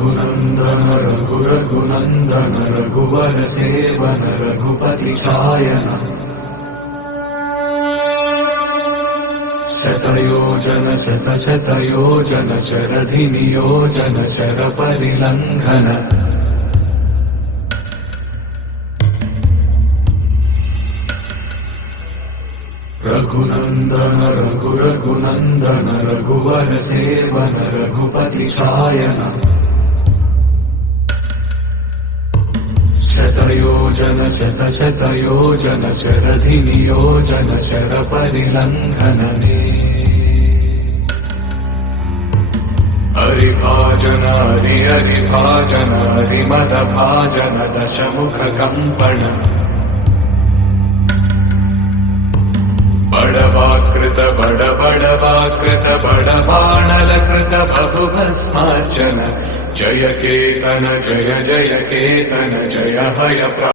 रघुनन्दन रघुनन्दन रघुवर seven Raghupati छायन शतयोजन शतशतयोजन शरधि नियोजन चर परिलंघन रघुनन्दन रघुनन्दन रघुवर seven Raghupati छायन शतयोजन शतशतयोजन शरधि नियोजन चर परिलंघन हरिभाजन हरिभाजन हरिमद भाजन दशमुख कंपन बड़वाकृत बड़बाणलकृत बहुभस्मार्चन जय केतन जय जय केतन जय हय